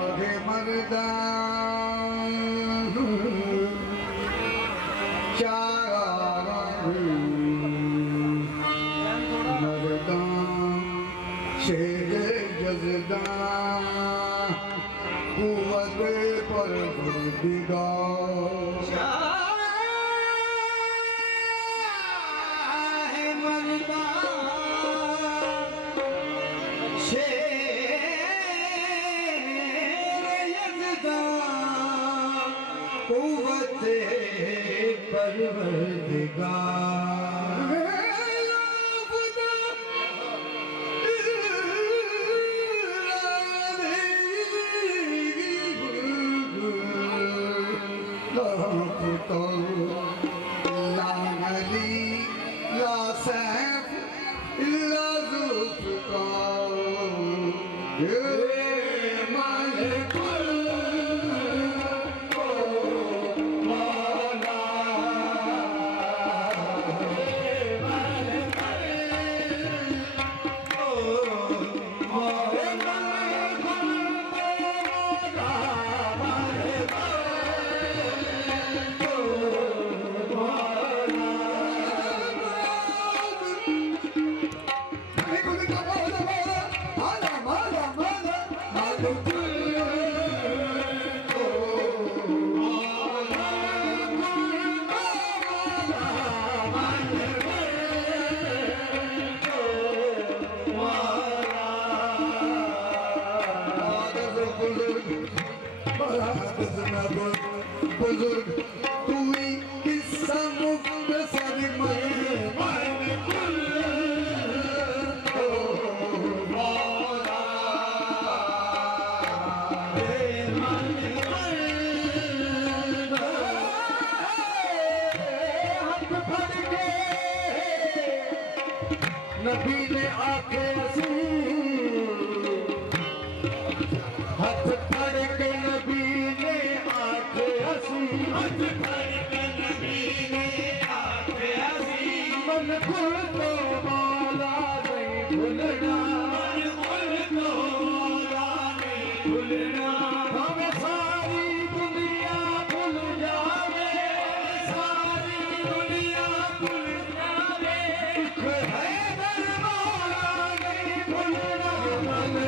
शाह मर्दा मर्दा शेर जज़दा कुव्वत परवरदिगार शाह मर्दा कुव्वत परवरदिगार ला अली ला सैफ ला ज़ुल्फ़िकार बुजुर्ग तू ही किस्सा मुख्तसर नबी ने आके हाथ फड़ के नबी ने आके हाथ फड़ के नबी ने आके मन खुल तो मौला नहीं भूलना मन खुल तो मौला नहीं भूलना हमें सारी दुनिया भूल जावे सारी दुनिया भूल जावे है मौला नहीं भूलना मन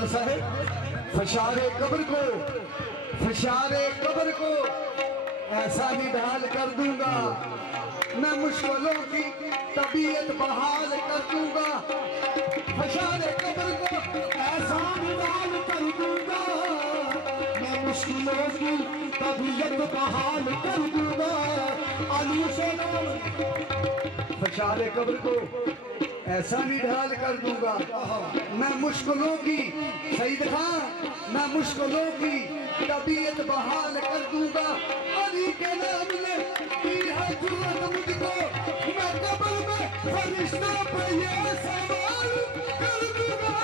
खान साहब, फशारे कब्र को, फशारे कब्र को ऐसा निढाल कर दूंगा, मैं मुश्किलों की तबीयत बहाल कर दूंगा। फशारे कब्र को ऐसा निढाल कर दूंगा, मैं मुश्किलों की तबीयत बहाल कर दूंगा। अली से फशारे कब्र को ऐसा निढाल कर दूंगा, मैं मुश्किलों की, सईद खान, मैं मुश्किलों की तबीयत बहाल कर दूंगा। अली के नाम ने दी है जुर्रत मुझको, मैं कब्र में फरिश्ता पे ये सवाल कर दूंगा।